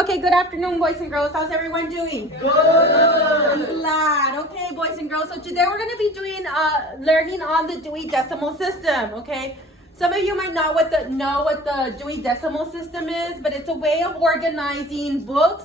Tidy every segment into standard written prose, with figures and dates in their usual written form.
Okay, good afternoon, boys and girls. How's everyone doing? Good. I'm glad. Okay, boys and girls. So today we're going to be doing learning on the Dewey Decimal System. Okay, some of you might know what the Dewey Decimal System is, but it's a way of organizing books.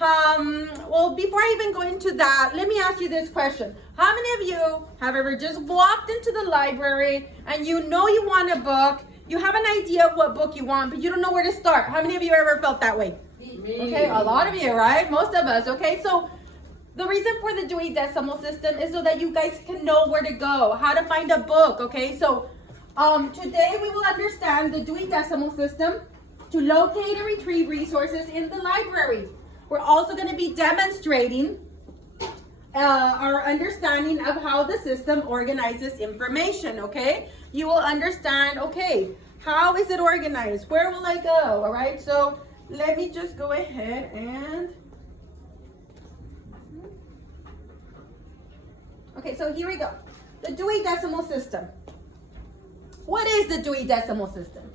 Well, before I even go into that, let me ask you this question: how many of you have ever just walked into the library and you know you want a book? You have an idea of what book you want, but you don't know where to start. How many of you ever felt that way? Okay, a lot of you, right? Most of us, okay? So the reason for the Dewey Decimal System is so that you guys can know where to go, how to find a book, okay? So today we will understand the Dewey Decimal System to locate and retrieve resources in the library. We're also going to be demonstrating our understanding of how the system organizes information, okay? You will understand, okay, how is it organized? Where will I go, all right? So let me just go ahead and, okay, so here we go. The Dewey Decimal System. What is the Dewey Decimal System?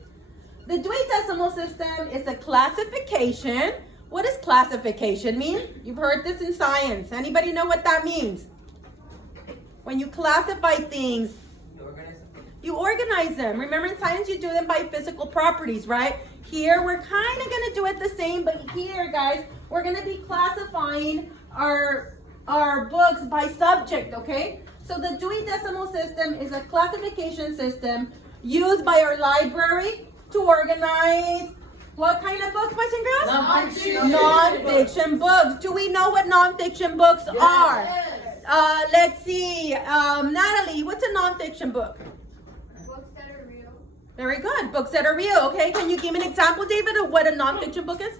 The Dewey Decimal System is a classification. What does classification mean? You've heard this in science. Anybody know what that means? When you classify things, you organize them. Remember, in science, you do them by physical properties, right? Here, we're kind of going to do it the same, but here, guys, we're going to be classifying our books by subject, okay? So the Dewey Decimal System is a classification system used by our library to organize what kind of books, boys and girls? Non-fiction. Non-fiction books. Do we know what non-fiction books are? Yes. Let's see. Natalie, what's a non-fiction book? Books that are real. Very good. Books that are real. Okay. Can you give me an example, David, of what a non-fiction book is?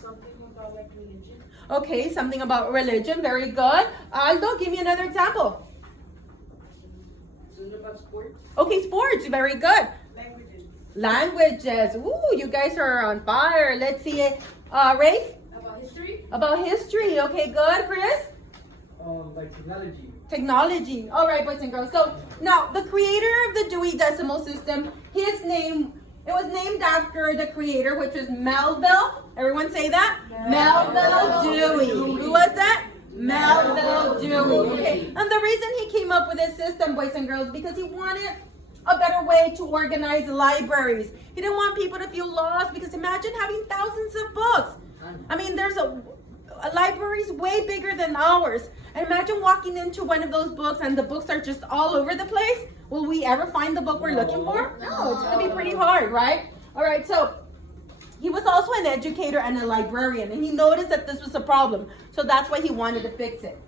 Something about like religion. Okay. Something about religion. Very good. Aldo, give me another example. Something about sports. Okay. Sports. Very good. Languages. Ooh, you guys are on fire. Let's see it. Rafe? About history. About history. Okay. Good. Chris? Like technology. Technology. All right, boys and girls. So now the creator of the Dewey Decimal System, it was named after the creator, which was Melville. Everyone say that? Melville Dewey. Who was that? Melville Dewey. Okay. And the reason he came up with this system, boys and girls, because he wanted a better way to organize libraries. He didn't want people to feel lost, because imagine having thousands of books. I mean, there's a library's way bigger than ours. And imagine walking into one of those books and the books are just all over the place. Will we ever find the book we're looking for? No, it's going to be pretty hard, right? All right, so he was also an educator and a librarian, and he noticed that this was a problem. So that's why he wanted to fix it.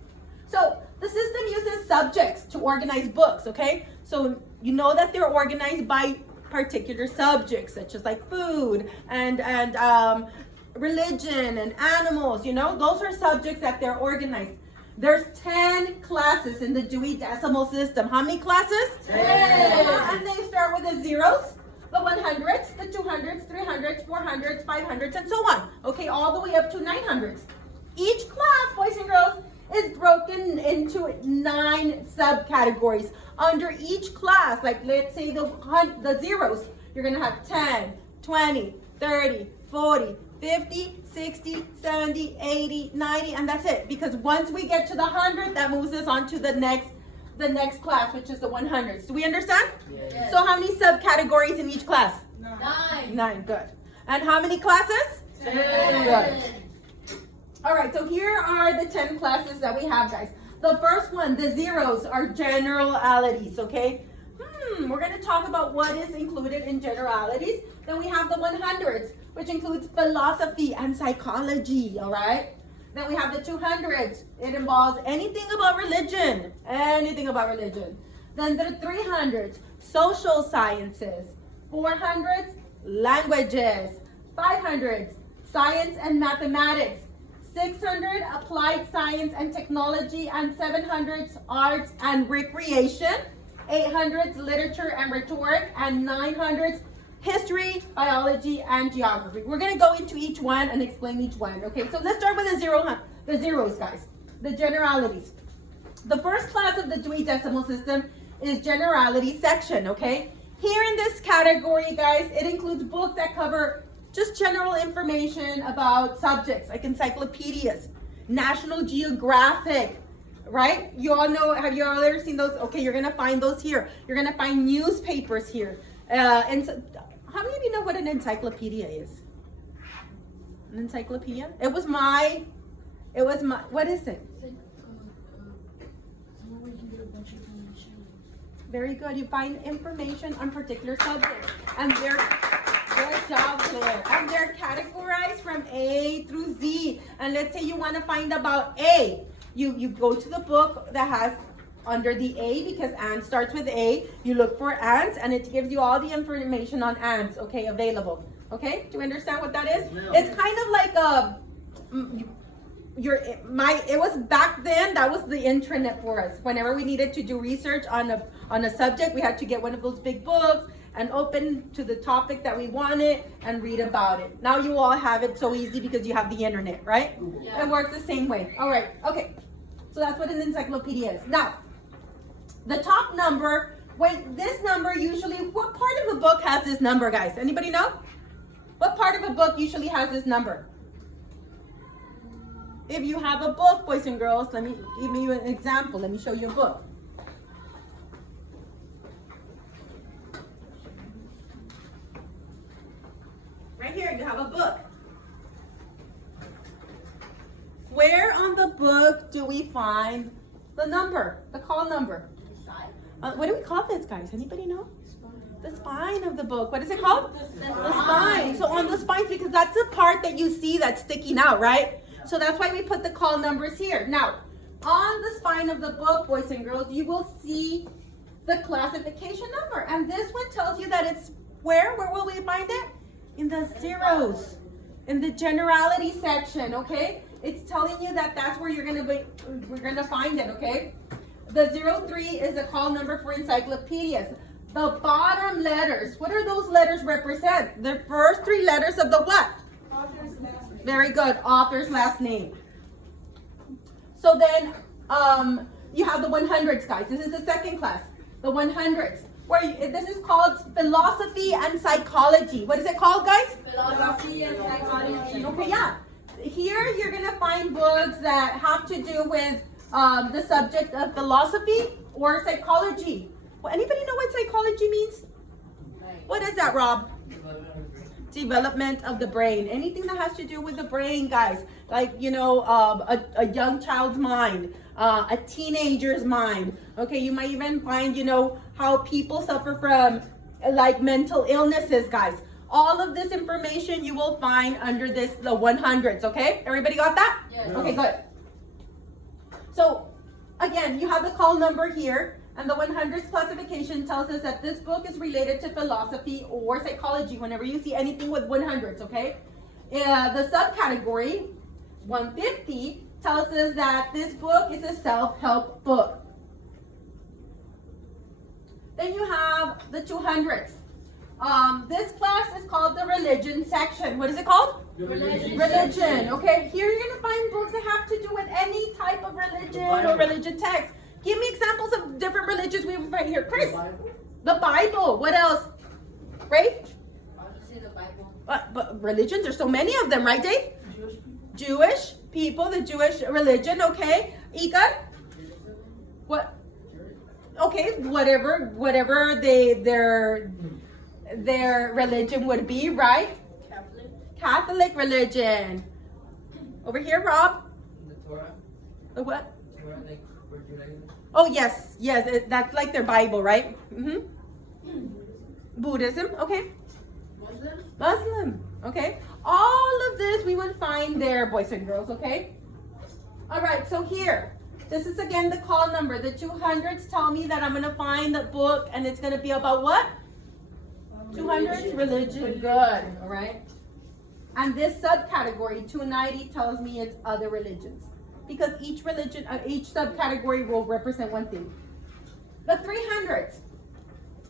So the system uses subjects to organize books, okay? So you know that they're organized by particular subjects, such as like food and religion and animals, you know? Those are subjects that they're organized. There's 10 classes in the Dewey Decimal System. How many classes? 10. And they start with the zeros, the 100s, the 200s, 300s, 400s, 500s, and so on. Okay, all the way up to 900s. Each class, boys and girls, is broken into 9 subcategories. Under each class, like let's say the zeros, you're going to have 10, 20, 30, 40, 50, 60, 70, 80, 90, and that's it. Because once we get to the 100, that moves us on to the next class, which is the 100s. Do we understand? Yes. So how many subcategories in each class? 9. 9, good. And how many classes? 10. Good. All right, so here are the 10 classes that we have, guys. The first one, the zeros, are generalities, okay? We're going to talk about what is included in generalities. Then we have the 100s, which includes philosophy and psychology, all right? Then we have the 200s. It involves anything about religion, Then the 300s, social sciences. 400s, languages. 500s, science and mathematics. 600, applied science and technology, and 700s, arts and recreation. 800s, literature and rhetoric, and 900s, history, biology, and geography. We're going to go into each one and explain each one. Okay, so let's start with the zeros, guys. The generalities. The first class of the Dewey Decimal System is generality section, okay? Here in this category, guys, it includes books that cover just general information about subjects like encyclopedias, National Geographic, right? You all know, have you all ever seen those? Okay, you're gonna find those here. You're gonna find newspapers here. And so, how many of you know what an encyclopedia is? An encyclopedia? It was my, what is it? Somewhere where you can get a bunch of information. Very good. You find information on particular subjects. And they're, good job, Claire. And they're categorized from A through Z. And let's say you want to find about A. You go to the book that has under the A, because ant starts with A. You look for ants, and it gives you all the information on ants, okay, available. Okay? Do you understand what that is? No. It's kind of like a... it was back then, that was the intranet for us. Whenever we needed to do research on a subject, we had to get one of those big books and open to the topic that we wanted and read about it. Now you all have it so easy because you have the internet, right? Yeah. It works the same way. All right, okay. So that's what an encyclopedia is. Now, the top number, this number usually, what part of a book has this number, guys? Anybody know? What part of a book usually has this number? If you have a book, boys and girls, let me give you an example. Let me show you a book. Right here, you have a book. Where on the book do we find the number, the call number? What do we call this, guys? Anybody know? The spine of the book. What is it called? The spine. So on the spines, because that's the part that you see that's sticking out, right? So that's why we put the call numbers here. Now, on the spine of the book, boys and girls, you will see the classification number. And this one tells you that it's where? Where will we find it? In the zeros. In the generality section, okay? It's telling you that that's where we're gonna find it, okay? The 03 is a call number for encyclopedias. The bottom letters, what are those letters represent? The first three letters of the what? Author's last name. Very good, author's last name. So then, you have the 100s, guys. This is the second class, the 100s. This is called philosophy and psychology. What is it called, guys? Philosophy and psychology. Okay, yeah. Here you're gonna find books that have to do with the subject of philosophy or psychology. Well, anybody know what psychology means? What is that, Rob? Development of the brain. Anything that has to do with the brain, guys. Like, you know, a young child's mind, a teenager's mind. Okay, you might even find, you know, how people suffer from like mental illnesses, guys. All of this information you will find under the 100s, okay? Everybody got that? Yes. Okay, good. So, again, you have the call number here, and the 100s classification tells us that this book is related to philosophy or psychology whenever you see anything with 100s, okay? The subcategory, 150, tells us that this book is a self-help book. Then you have the 200s. This class is called the religion section. What is it called? Religion. Okay, here you're gonna find books that have to do with any type of religion or religion text. Give me examples of different religions we have right here. Chris, the Bible. What else? Rafe? Obviously the Bible. But religions, there's so many of them, right, Dave? Jewish people. The Jewish religion. Okay, Ika? What? Okay, whatever their religion would be, right? Catholic religion. Over here, Rob. The Torah. The what? Torah, like for Judaism. Oh, yes. That's like their Bible, right? Buddhism, okay. Muslim, okay. All of this we would find there, boys and girls, okay? All right, so here. This is again the call number. The 200s tell me that I'm going to find the book, and it's going to be about what? 200s religion. Good, all right. And this subcategory, 290, tells me it's other religions. Because each religion, each subcategory will represent one thing. The 300s.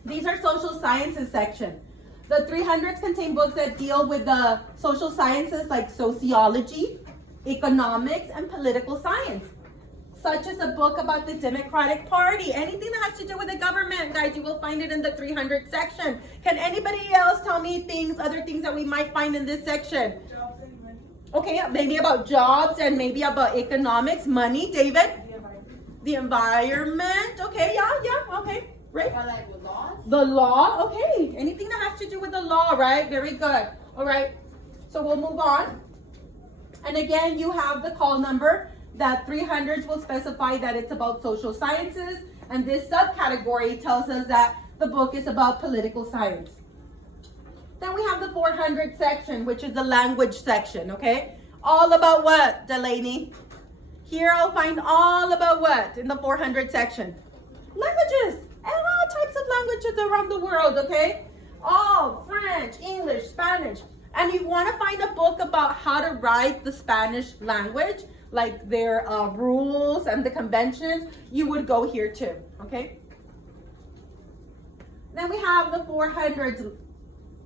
These are social sciences section. The 300s contain books that deal with the social sciences like sociology, economics, and political science. such as a book about the Democratic Party. Anything that has to do with the government, guys, you will find it in the 300 section. Can anybody else tell me other things that we might find in this section? Jobs and money. Okay, maybe about jobs and maybe about economics, money. David? The environment. Okay, yeah, okay. Right? Or like with laws? The law. Okay, anything that has to do with the law, right? Very good. All right, so we'll move on. And again, you have the call number. That 300s will specify that it's about social sciences. And this subcategory tells us that the book is about political science. Then we have the 400 section, which is the language section, okay? All about what, Delaney? Here I'll find all about what in the 400 section? Languages, and all types of languages around the world, okay? All French, English, Spanish. And you want to find a book about how to write the Spanish language, like their rules and the conventions, you would go here too, okay? Then we have the 400s.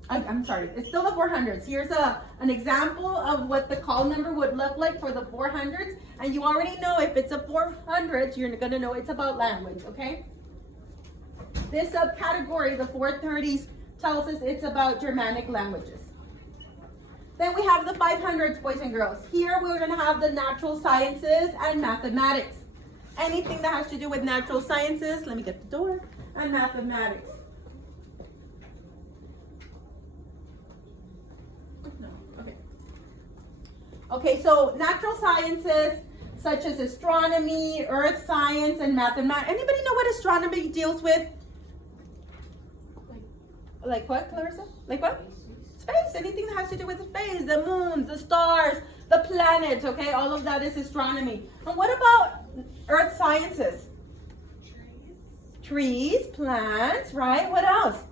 I'm sorry, it's still the 400s. Here's an example of what the call number would look like for the 400s. And you already know if it's a 400s, you're going to know it's about language, okay? This subcategory, the 430s, tells us it's about Germanic languages. Then we have the 500s, boys and girls. Here we're going to have the natural sciences and mathematics. Anything that has to do with natural sciences, let me get the door, and mathematics. Okay, so natural sciences such as astronomy, earth science, and mathematics. Anybody know what astronomy deals with? Like what, Clarissa? Like what? Space. Anything that has to do with space, the moons, the stars, the planets, okay? All of that is astronomy. And what about earth sciences? Trees, plants, right? What else?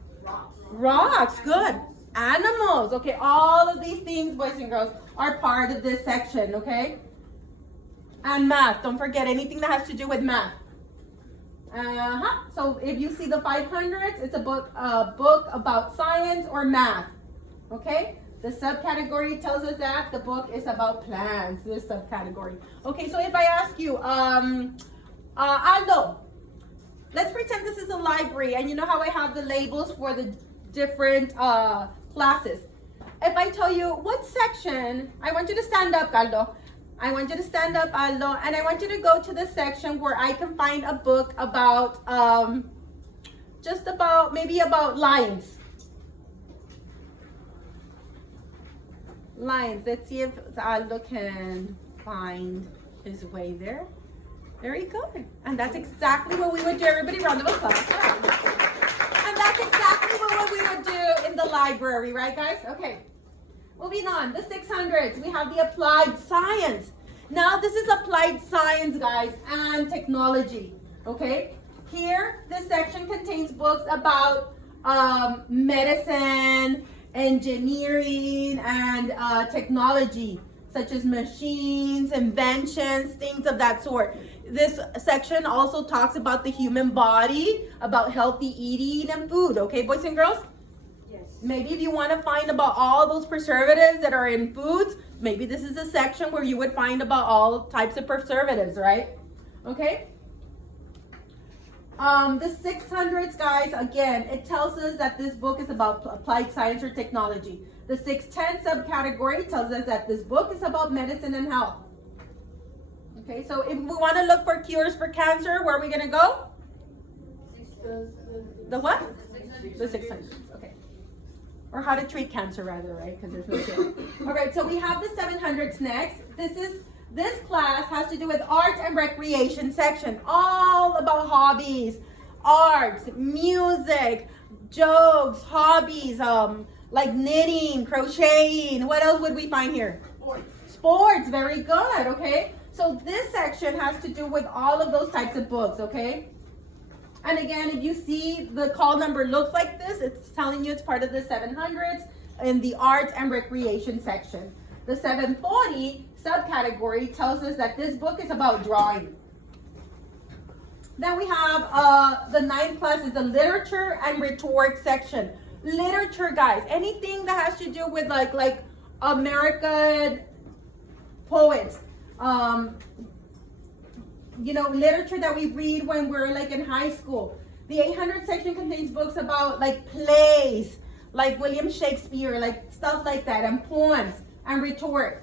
Rocks, good. Animals, okay? All of these things, boys and girls, are part of this section, okay? And math, don't forget anything that has to do with math. So if you see the 500s, it's a book about science or math, okay? The subcategory tells us that the book is about plants, this subcategory. Okay, so if I ask you, Aldo, let's pretend this is a library, and you know how I have the labels for the different classes. If I tell you what section, I want you to stand up, Aldo. I want you to stand up, Aldo, and I want you to go to the section where I can find a book about, maybe about lions. Lions. Let's see if Aldo can find his way there. Very good. And that's exactly what we would do. Everybody, round of applause. And that's exactly what we would do in the library, right, guys? Okay. Moving on, the 600s, we have the applied science. Now, this is applied science, guys, and technology, okay? Here, this section contains books about medicine, engineering, and technology, such as machines, inventions, things of that sort. This section also talks about the human body, about healthy eating and food, okay, boys and girls? Maybe if you want to find about all those preservatives that are in foods, maybe this is a section where you would find about all types of preservatives, right? Okay? The 600s, guys, again, it tells us that this book is about applied science or technology. The 610 subcategory tells us that this book is about medicine and health. Okay, so if we want to look for cures for cancer, where are we going to go? The what? The 600s, okay. Or how to treat cancer, rather, right? Because there's no cure. All right, so we have the 700s next. This class has to do with art and recreation section. All about hobbies, arts, music, jokes, hobbies, like knitting, crocheting. What else would we find here? Sports, very good, okay? So this section has to do with all of those types of books, okay? And again, if you see the call number looks like this, it's telling you it's part of the 700s in the arts and recreation section. The 740 subcategory tells us that this book is about drawing. Then we have the 9th class is the literature and rhetoric section. Literature, guys, anything that has to do with like American poets, literature that we read when we're like in high school. The 800 section contains books about like plays, like William Shakespeare, like stuff like that, and poems and rhetoric.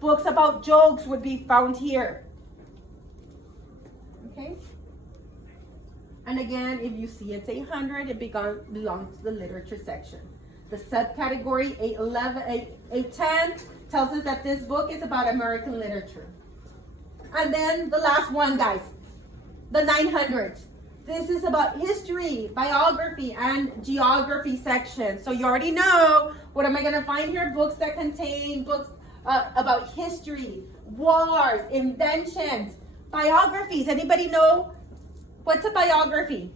Books about jokes would be found here. Okay? And again, if you see it's 800, it belongs to the literature section. The subcategory 810 tells us that this book is about American literature. And then the last one, guys, the 900s. This is about history, biography, and geography section. So you already know, what am I going to find here? Books that contain books about history, wars, inventions, biographies. Anybody know what's a biography?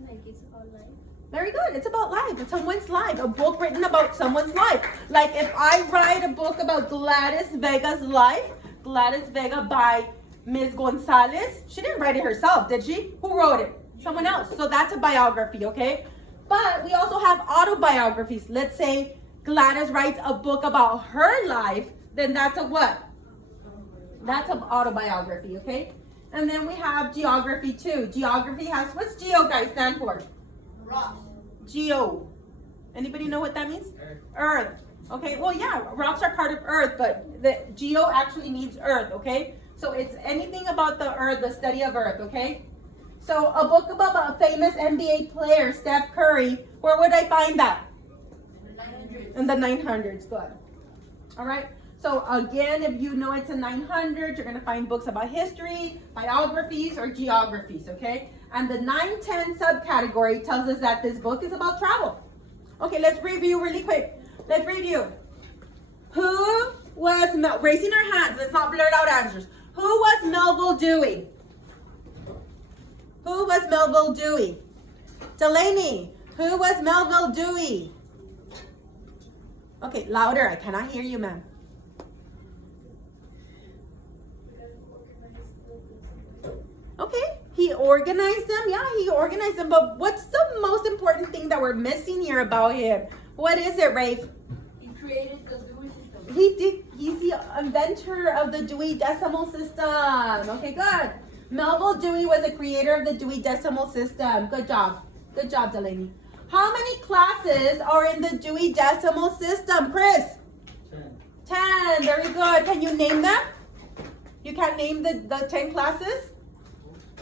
Like it's about life. Very good. It's about life. It's someone's life. A book written about someone's life. Like if I write a book about Gladys Vega's life, Gladys Vega by Ms. Gonzalez, she didn't write it herself, did she? Who wrote it? Someone else. So that's a biography, okay? But we also have autobiographies. Let's say Gladys writes a book about her life, then that's a what? That's an autobiography, okay? And then we have geography too. Geography has, what's geo, guys, stand for? Rocks. Geo. Anybody know what that means? Earth. Earth. Okay, well, yeah, rocks are part of Earth, but the geo actually means Earth, okay? So it's anything about the Earth, the study of Earth, okay? So a book about a famous NBA player, Steph Curry, where would I find that? In the 900s, good. All right, so again, if you know it's a 900, you're gonna find books about history, biographies, or geographies, okay? And the 910 subcategory tells us that this book is about travel. Okay, let's review really quick. Let's review. Who was, raising our hands, let's not blurt out answers. Who was Melville Dewey? Who was Melville Dewey? Delaney, who was Melville Dewey? Okay, louder, I cannot hear you, ma'am. Okay, he organized them. Yeah, he organized them. But what's the most important thing that we're missing here about him? What is it, Rafe? He created the Dewey system. He's the inventor of the Dewey Decimal System. Okay, good. Melville Dewey was the creator of the Dewey Decimal System. Good job. Good job, Delaney. How many classes are in the Dewey Decimal System, Chris? 10. Very good. Can you name them? You can name the 10 classes?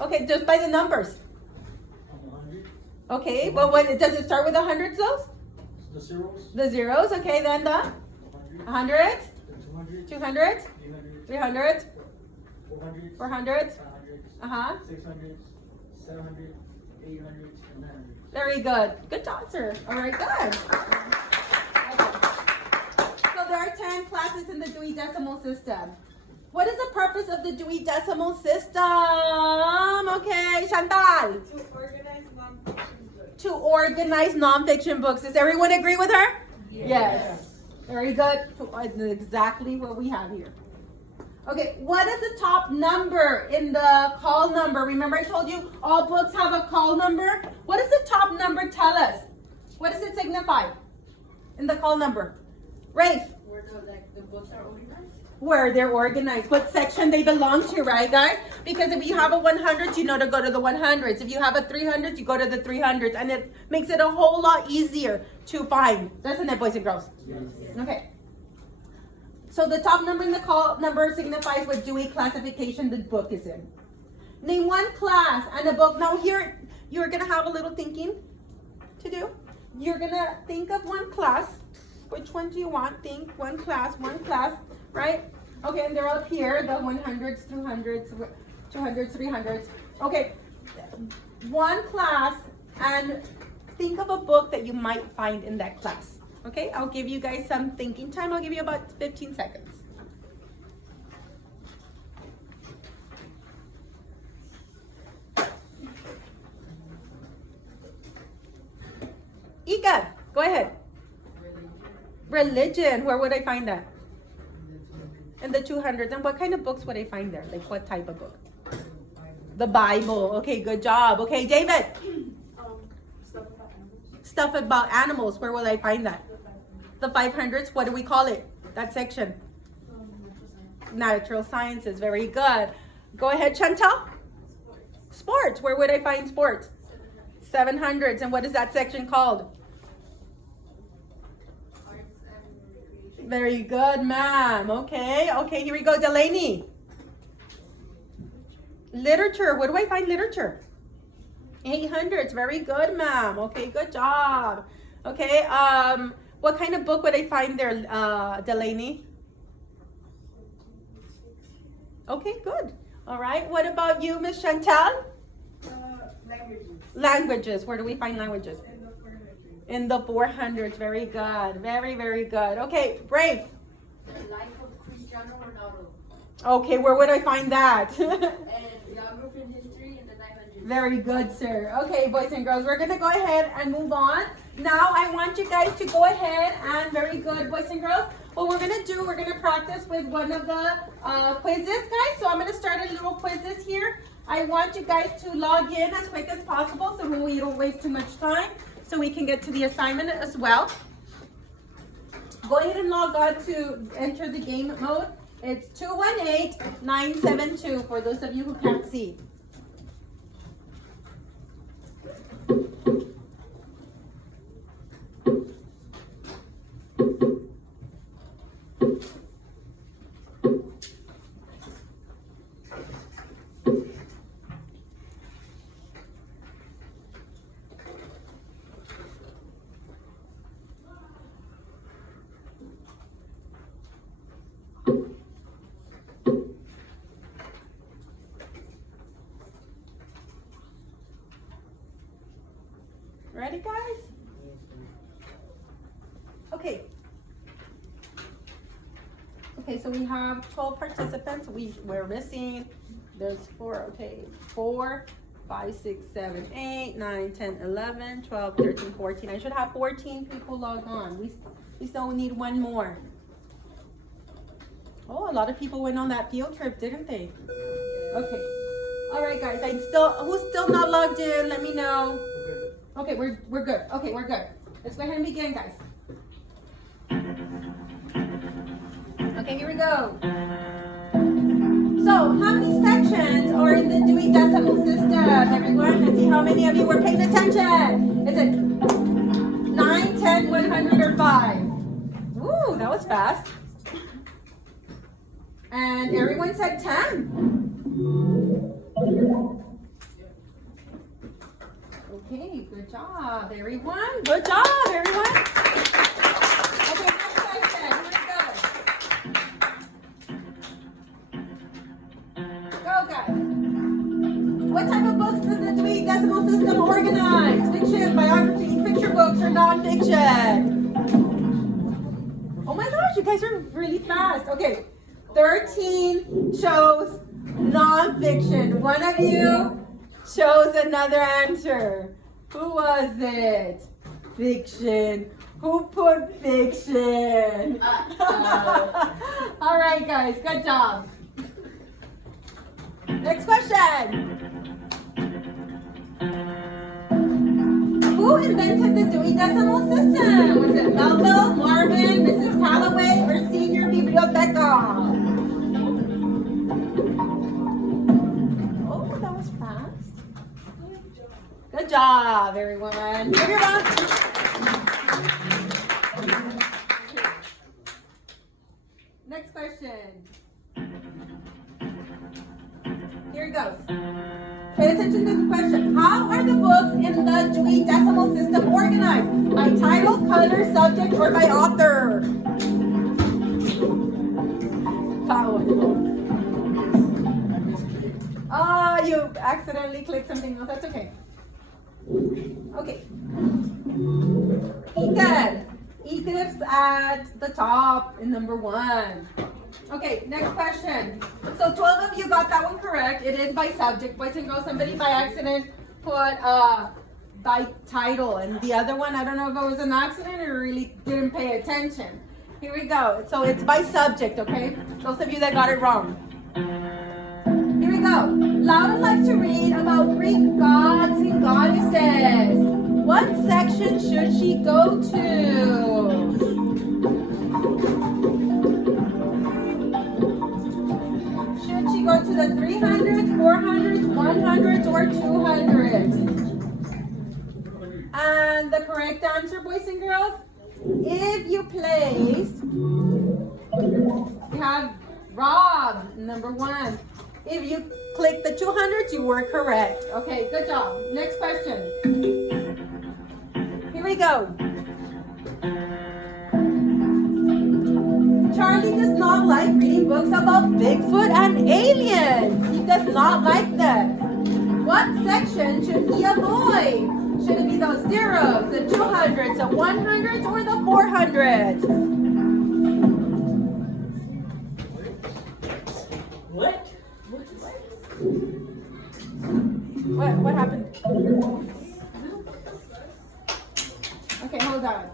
Okay, just by the numbers. 100. Okay, but what does it start with the hundreds, those? The zeros. The zeros, okay, then the 100. 100, The 200. 200, 300. 300, 400. 400, 500. uh-huh. 600. 700. 800. And 900. Very good. Good job, sir. All right, good. So there are 10 classes in the Dewey Decimal System. What is the purpose of the Dewey Decimal System? Okay, Chantal. To organize non-fiction books. To organize nonfiction books. Does everyone agree with her? Yes. Very good. Exactly what we have here. Okay, what is the top number in the call number? Remember I told you all books have a call number? What does the top number tell us? What does it signify in the call number? Rafe, Where the books are organized. where they're organized, what section they belong to, right, guys? Because if you have a 100, you know to go to the 100s. If you have a 300, you go to the 300s. And it makes it a whole lot easier to find, doesn't it, boys and girls? Yes. Okay. So the top number in the call number signifies what Dewey classification the book is in. Name one class and a book. Now here, you're going to have a little thinking to do. You're going to think of one class. Which one do you want? Think one class, right? Okay, and they're up here, the 100s, 200s, 200s, 300s. Okay, one class and think of a book that you might find in that class. Okay, I'll give you guys some thinking time. I'll give you about 15 seconds. Ika, go ahead. Religion, where would I find that? In the 200s. And what kind of books would I find there? Like what type of book? The Bible. Okay, good job. Okay, David. Stuff about animals. Where will I find that? The 500s. What do we call it? That section? Natural sciences. Very good. Go ahead, Chantal. Sports. Where would I find sports? 700s. And what is that section called? Arts and recreation. Very good, ma'am. Okay. Okay, here we go. Delaney. Literature. Where do I find literature? 800s. Very good, ma'am. Okay, good job. Okay, what kind of book would I find there, Delaney? Okay, good. All right. What about you, Miss Chantal? Languages. Languages. Where do we find languages? In the 400s. In the 400s. Very good. Very, very good. Okay, Brave. The life of Cristiano Ronaldo. Okay, where would I find that? And geography and history in the 900s. Very good, sir. Okay, boys and girls, we're going to go ahead and move on. Now, I want you guys to go ahead and, very good, boys and girls, what we're going to do, we're going to practice with one of the quizzes, guys. So I'm going to start a little quizzes here. I want you guys to log in as quick as possible so we don't waste too much time, so we can get to the assignment as well. Go ahead and log on to enter the game mode. It's 218-972 for those of you who can't see. Ready, guys? Okay. Okay, so we have 12 participants. We're missing. There's 4. Okay, 4, 5, 6, 7, 8, 9, 10, 11, 12, 13, 14. I should have 14 people log on. We still need one more. Oh, a lot of people went on that field trip, didn't they? Okay. All right, guys. Who's still not logged in? Let me know. Okay, we're good. Okay, we're good. Let's go ahead and begin, guys. Okay, here we go. So, how many sections are in the Dewey Decimal System, everyone? Let's see how many of you were paying attention. Is it 9, 10, 100, or 5? Ooh, that was fast. And everyone said 10. Okay, good job, everyone. Good job, everyone. Okay, next question. Here we go. Go, guys. What type of books does the Dewey Decimal System organize? Fiction, biographies, picture books, or nonfiction? Oh my gosh, you guys are really fast. Okay, 13 chose nonfiction. One of you chose another answer. Who was it? Fiction. Who put fiction? All right, guys. Good job. Next question. Who invented the Dewey Decimal System? Was it Melville, Marvin, Mrs. Callaway, or Senior Biblioteca? Oh, that was fast. Good job, everyone. Give your round. Next question. Here it goes. Pay attention to the question. How are the books in the Dewey Decimal System organized? By title, color, subject, or by author? Oh, you accidentally clicked something else. That's okay. Okay. Icar's at the top in number 1. Okay, next question. So 12 of you got that one correct. It is by subject. Boys and girls, somebody by accident put by title. And the other one, I don't know if it was an accident or really didn't pay attention. Here we go. So it's by subject, okay? Those of you that got it wrong. Here we go. Loudon likes to read about Greek gods and goddesses. What section should she go to? Should she go to the 300s, 400s, 100s, or 200s? And the correct answer, boys and girls, if you place, we have Rob, number 1. If you click the 200s, you were correct. Okay, good job. Next question. Here we go. Charlie does not like reading books about Bigfoot and aliens. He does not like that. What section should he avoid? Should it be those zeros, the 200s, the 100s, or the 400s? What? What happened? Okay, hold on.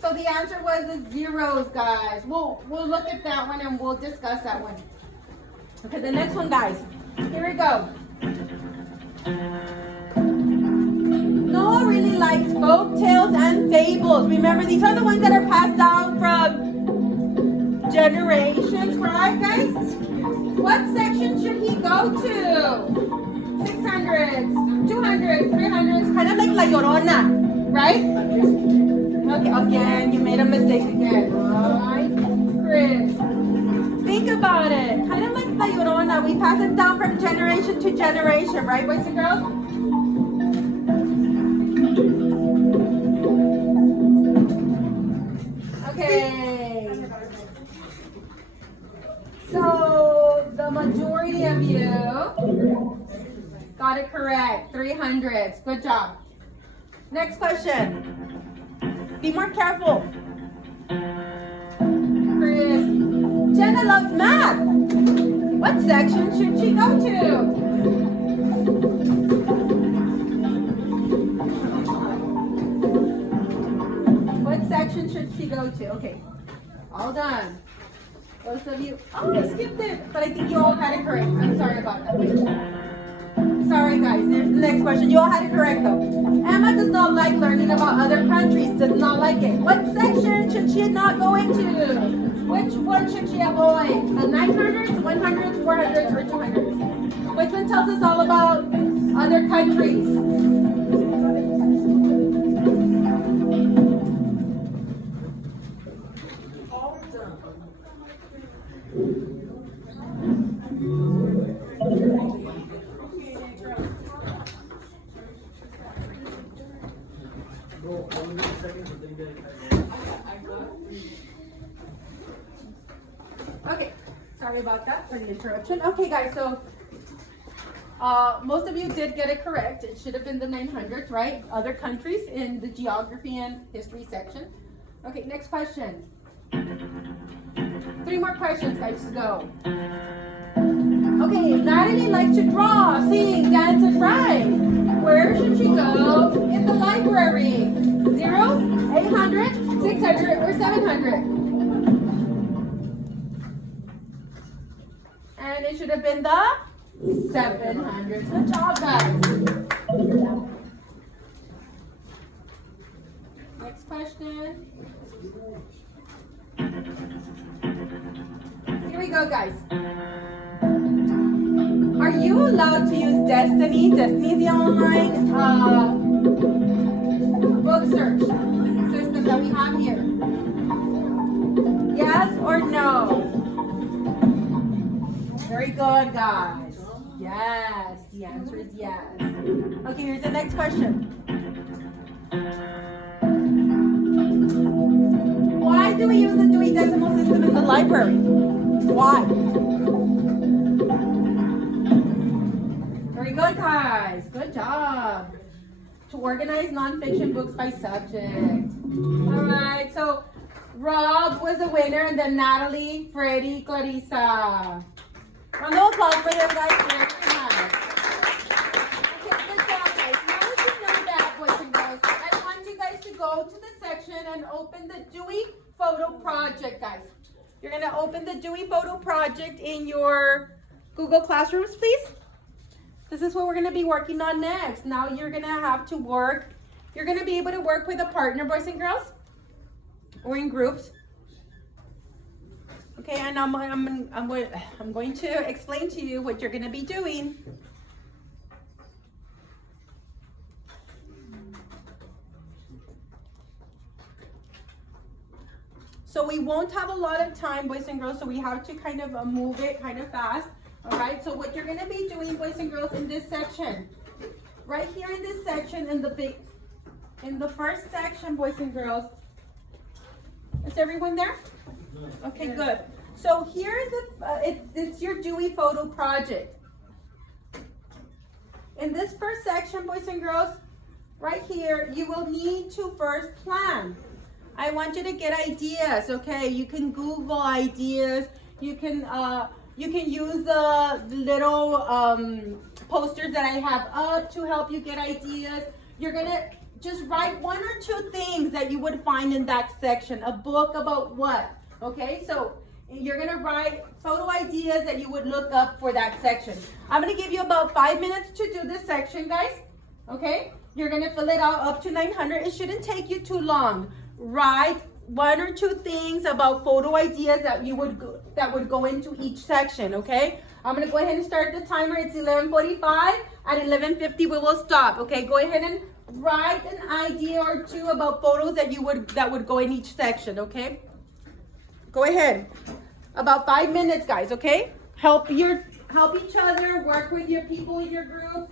So the answer was the zeros, guys. We'll look at that one and we'll discuss that one. Okay, the next one, guys. Here we go. Noah really likes folk tales and fables. Remember, these are the ones that are passed down from generations, right, guys? What section should he go to? 600s, 200s, 300s, kind of like La Llorona, right? Okay, again, you made a mistake again. Alright, Chris. Think about it. Kind of like La Llorona. We pass it down from generation to generation, right, boys and girls? Okay. So, the majority of you got it correct. 300s. Good job. Next question. Be more careful. Chris. Jenna loves math. What section should she go to? What section should she go to? Okay. All done. Those of you. Oh, I skipped it. But I think you all had it correct. I'm sorry about that. Sorry, guys. There's the next question. You all had it correct, though. Emma does not like learning about other countries. Does not like it. What section should she not go into? Which one should she avoid? The 900s, 100s, 400s, or 200s? Which one tells us all about other countries? Okay, sorry about that for the interruption. Okay, guys, so most of you did get it correct. It should have been the 900s, right? Other countries in the geography and history section. Okay, next question. 3 more questions, guys, to go. Okay, Natalie likes to draw, sing, dance, and write. Where should she go in the library? Zeros, 800, 600, or 700? And it should have been the 700. Good job, guys. Next question. Here we go, guys. Are you allowed to use Destiny? Destiny is the online book search system that we have here. Yes or no? Very good, guys. Yes, the answer is yes. Okay, here's the next question. Why do we use the Dewey Decimal System in the library? Why? Very good, guys. Good job. To organize nonfiction books by subject. All right, so Rob was the winner, and then Natalie, Freddie, Clarissa. Round of applause for them, guys. Very nice. Okay, good job, guys. Now that you know that, boys and girls, I want you guys to go to the section and open the Dewey Photo Project, guys. You're going to open the Dewey Photo Project in your Google Classrooms, please. This is what we're going to be working on next. Now you're going to have to work. You're going to be able to work with a partner, boys and girls, or in groups. Okay, and I'm going to explain to you what you're going to be doing. So we won't have a lot of time, boys and girls, so we have to kind of move it kind of fast. All right, so what you're going to be doing, boys and girls, in this section, right here in this section, in the first section, boys and girls, is everyone there? Okay, good. So here is it's your Dewey photo project. In this first section, boys and girls, right here, you will need to first plan. I want you to get ideas, okay? You can Google ideas. You can use the little posters that I have up to help you get ideas. You're gonna just write one or two things that you would find in that section. A book about what? Okay, so you're gonna write photo ideas that you would look up for that section. I'm gonna give you about 5 minutes to do this section, guys. Okay, you're gonna fill it out up to 900. It shouldn't take you too long. Write one or two things about photo ideas that would go into each section. Okay, I'm gonna go ahead and start the timer. It's 11:45. At 11:50 we will stop. Okay, go ahead and write an idea or two about photos that would go in each section. Okay, go ahead. About 5 minutes, guys. Okay, help each other. Work with your people in your group.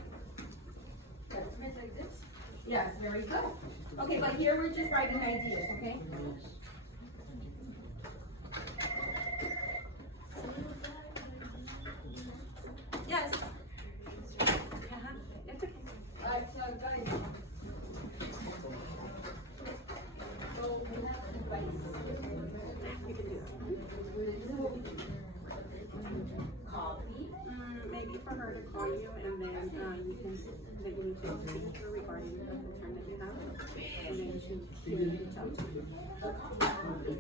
Like this. Yes, very good. Okay, but here we're just writing ideas. Okay. Yes. It's okay. Alright, so guys. So we have advice. Copy. Maybe for her to call you, and then you can need to speak to her regarding the concern that you have, and then she can reach out to you.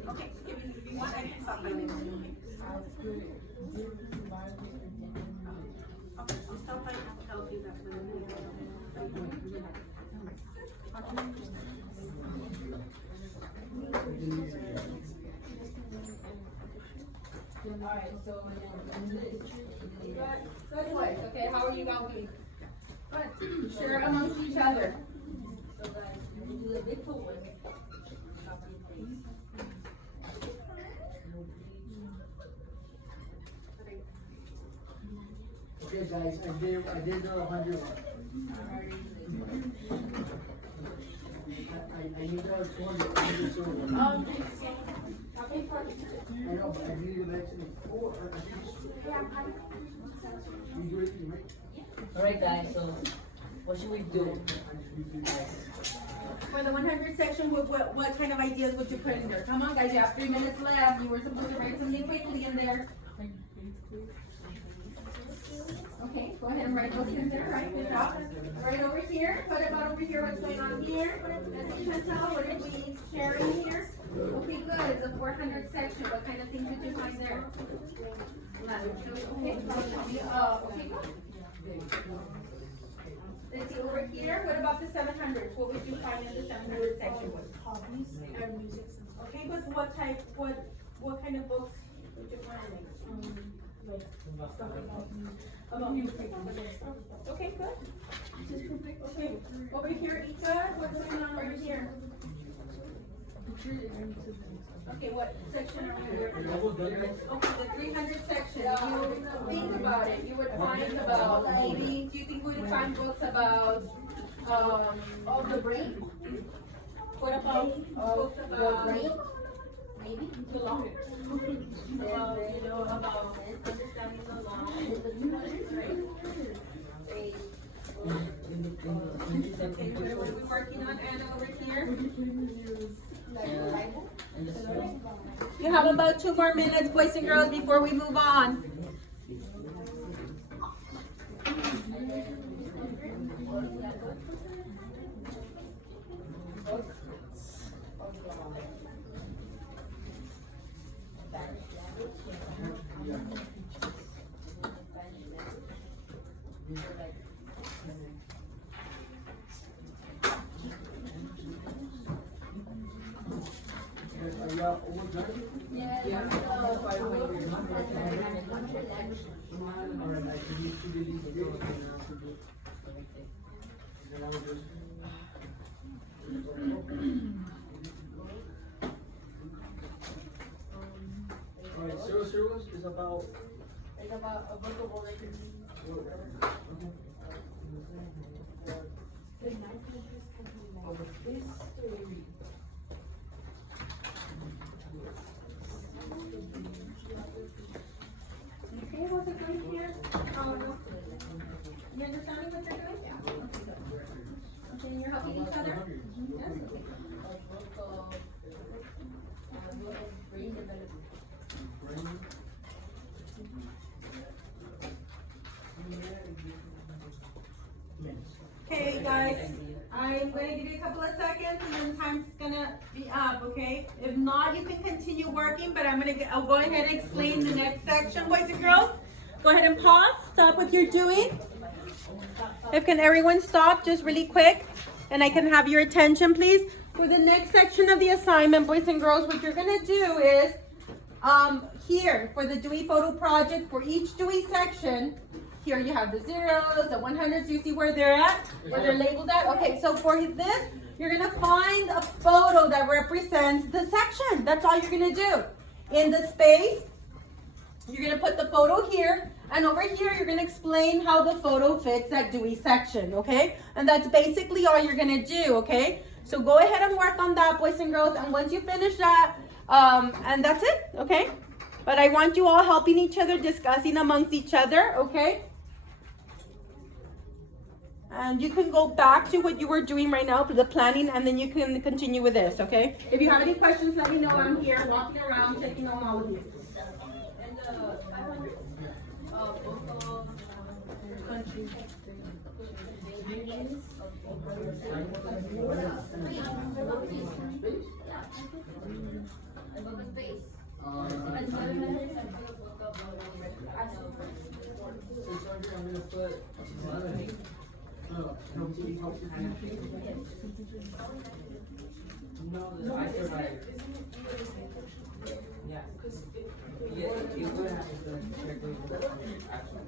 Okay, if you want, I can stop by later. Okay, I'll stop by and help you that Alright, so Good boys, okay, how are you going? Good. Share amongst each other. so guys, we do the big one. Okay, guys, I did the 100 one. I need the 200. I need the silver one. I know, but I need it actually. Oh, you do it, right? Alright guys, so what should we do? For the 100 section, what kind of ideas would you put in there? Come on, guys, you have 3 minutes left. You were supposed to write something quickly in there. Okay, go ahead and write those in there, right? Good job. Right over here. What about over here? What's going on here? As you can tell, what are we sharing here? Okay, good. It's a 400 section. What kind of things did you find there? Okay, okay, good. Let's see over here. What about the 700s? What would you find in the 700 section? Hobbies and music. Okay, but what kind of books would you find? Like stuff About music. Okay, good. Okay, over here, Ika, what's going on over here? Okay, what section are we in? Okay, the 300 section. You think about it. You would find about maybe, do you think we would find books about of the brain? What about books about brain? Maybe too long. About, about understanding the law, right? Okay, what are we working on, Anna, over here? You have about 2 more minutes, boys and girls, before we move on. Are y'all overdone? Yeah. Alright, I can use 2 days to go and now to do. Then I will just. Alright, zeros is about. It's about a book of all records. The knife makers company now. This story. Okay, what's it going here? You understanding what they're doing? Yeah. Okay, you're helping each other? Yes, okay. A book of brain development. Okay, guys, I'm gonna give you a couple of seconds and then time's gonna be up, okay? If not, you can continue working, but I'll go ahead and explain the next section, boys and girls. Go ahead and pause, stop what you're doing. If can everyone stop just really quick and I can have your attention, please. For the next section of the assignment, boys and girls, what you're gonna do is, here, for the Dewey photo project, for each Dewey section, here you have the zeros, the 100s, you see where they're at? Where they're labeled at? Okay, so for this, you're gonna find a photo that represents the section. That's all you're gonna do. In the space, you're gonna put the photo here, and over here, you're gonna explain how the photo fits that Dewey section, okay? And that's basically all you're gonna do, okay? So go ahead and work on that, boys and girls, and once you finish that, and that's it, okay? But I want you all helping each other, discussing amongst each other, okay? And you can go back to what you were doing right now for the planning, and then you can continue with this, okay? If you have any questions, let me know. I'm here walking around, checking on all of you. And the 500 book of countries. A book of space. And 700 is a book of actual. 600, I'm gonna put 11. No, No, I survived. Yeah. Yeah, you would have to check the actually.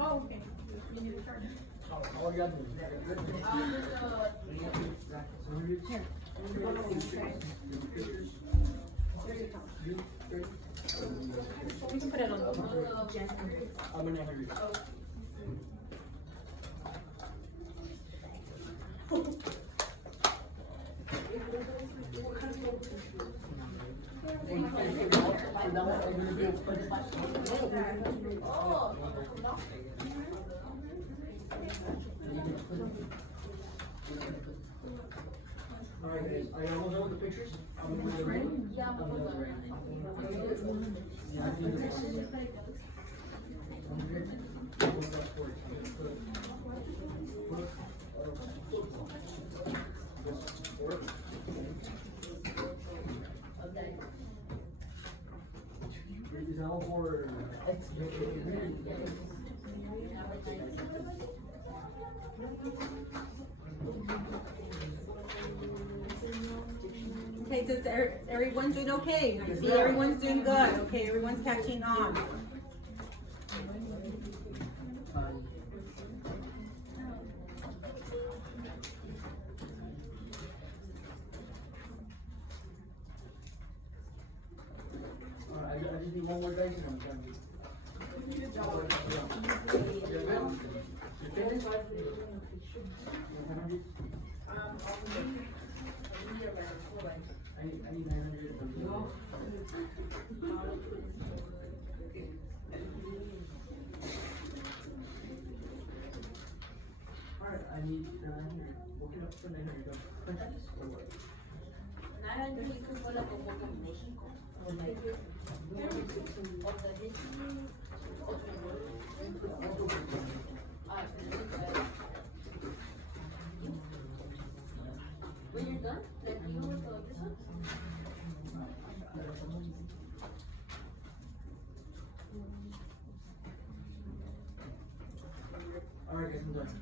Oh, okay. You need a charger. All you gotta do We can put it on the I'm gonna have you. Alright guys, are you almost done with the pictures? I'm gonna put it ready. Yeah, I'm almost done. Is all for Okay, does everyone doing okay? I see everyone's doing good. Okay, everyone's catching on. I just need one more guys and I'm done. I need 900. No. Alright, I need 900. Look it up for 900. Countries or what? 900 you can pull up a book of Mexico. Or like, of the history of the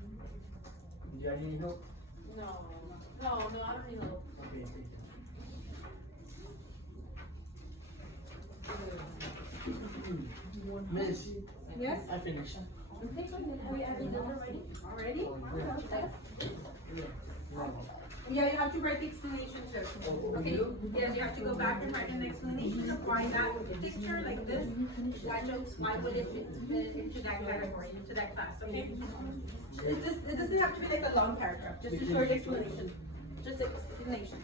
Do you need help? No, I don't need help. Okay, take it. Miss, Yes? I finished. Okay, good. Have you done already? Already? Yeah, you have to write the explanation too. Okay, yes, you have to go back and write an explanation of why that picture like this, that jokes, why would it fit into that category, into that class, okay? It doesn't have to be like a long paragraph, just a short explanation. Just explanation.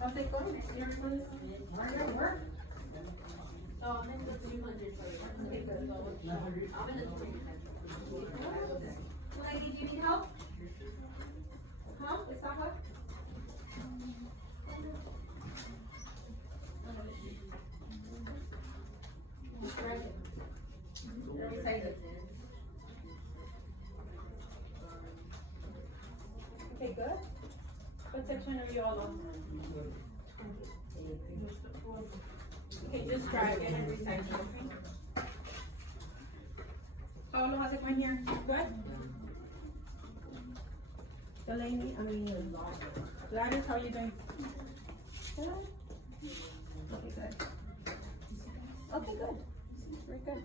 How's it going? Your work? Oh, I'm in the 300, sorry. Okay, good. I'm in the 300. Lady, do you need help? Huh? Is that what? You're excited. Okay, good. What section are you all on? Okay, just drag it and recite it, okay? Paolo, how's it going here? Good? Delaney, Gladys, how are you doing? Good? Okay, good. Okay, good. Very good.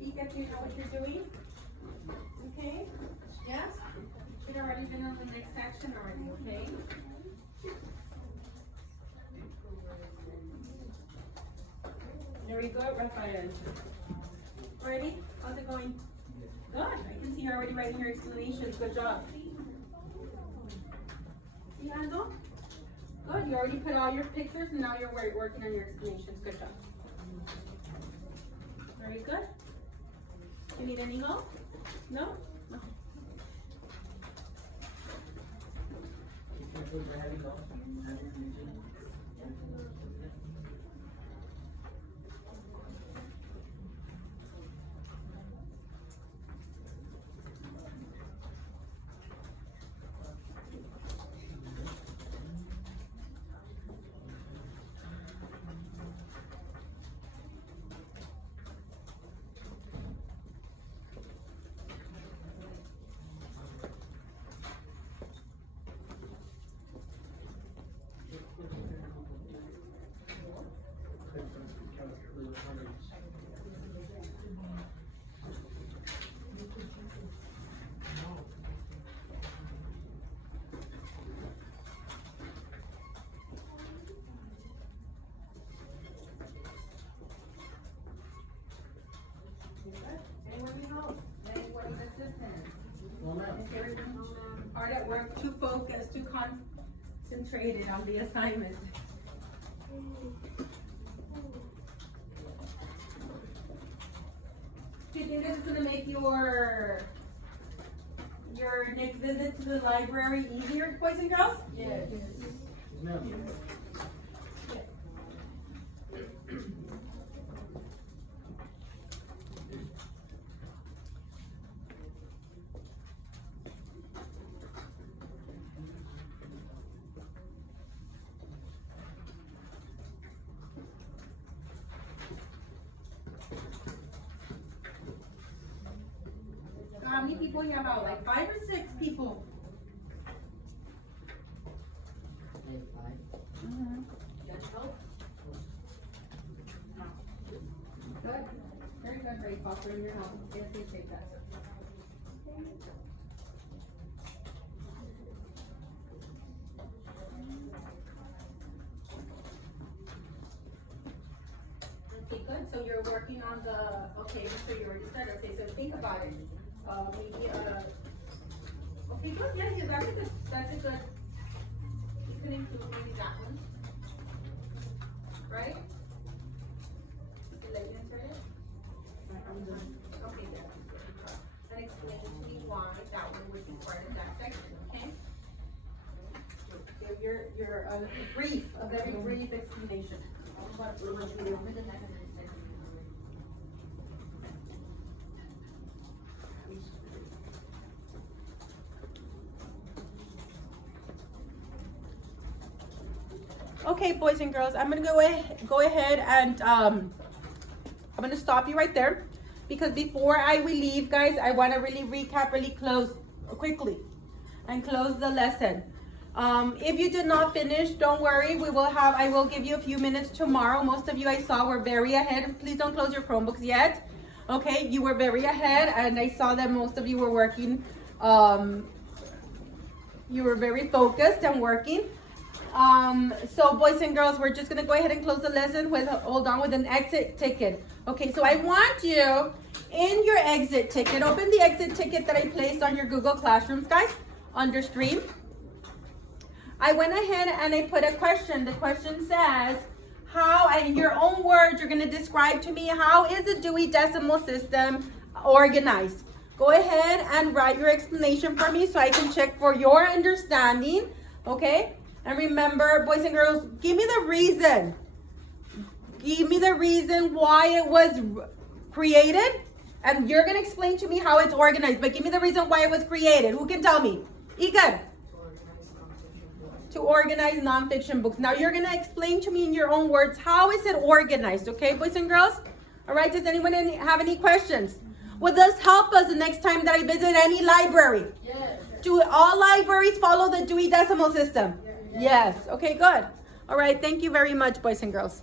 Ika, do you know what you're doing? Okay? Yes? Should already been on the next section already, okay? Very good, Rafael. Ready? How's it going? Good. I can see you're already writing your explanations. Good job. See, Ando? Good. You already put all your pictures and now you're working on your explanations. Good job. Very good. Do you need any help? No? No. Anyone need help? Anyone need assistance? Is everything hard at work, too focused, too concentrated on the assignment? Do you think this is gonna make your next visit to the library easier, boys and girls? Yes. How many people you have out? Like 5 or 6 people? Good. Very good, Ray Foster, in your help. I appreciate that. Okay, good. So you're working on the, okay, so you already started. Okay, so think about it. Maybe, okay, good. Yeah, that's a good, you could include maybe that one. Right? Did you let you insert it? Okay, there. That explains to me why that one would be part of that section, okay? your brief, a very brief explanation. Okay, boys and girls, I'm gonna go ahead and I'm gonna stop you right there, because before we leave, guys, I want to really recap really quickly and close the lesson. If you did not finish, don't worry. I will give you a few minutes tomorrow. Most of you I saw were very ahead. Please don't close your Chromebooks yet. Okay, you were very ahead, and I saw that most of you were working. You were very focused and working. So boys and girls, we're just gonna go ahead and close the lesson with an exit ticket. Okay, so I want you in your exit ticket, open the exit ticket that I placed on your Google Classrooms, guys, under stream. I went ahead and I put a question. The question says, in your own words, you're gonna describe to me, how is the Dewey Decimal System organized? Go ahead and write your explanation for me so I can check for your understanding, okay? And remember, boys and girls, give me the reason. Give me the reason why it was created. And you're going to explain to me how it's organized. But give me the reason why it was created. Who can tell me? Egan. To organize nonfiction books. Now, you're going to explain to me in your own words, how is it organized? Okay, boys and girls? All right, does anyone have any questions? Will this help us the next time that I visit any library? Yes. Do all libraries follow the Dewey Decimal System? Yes. Okay, good. All right. Thank you very much, boys and girls.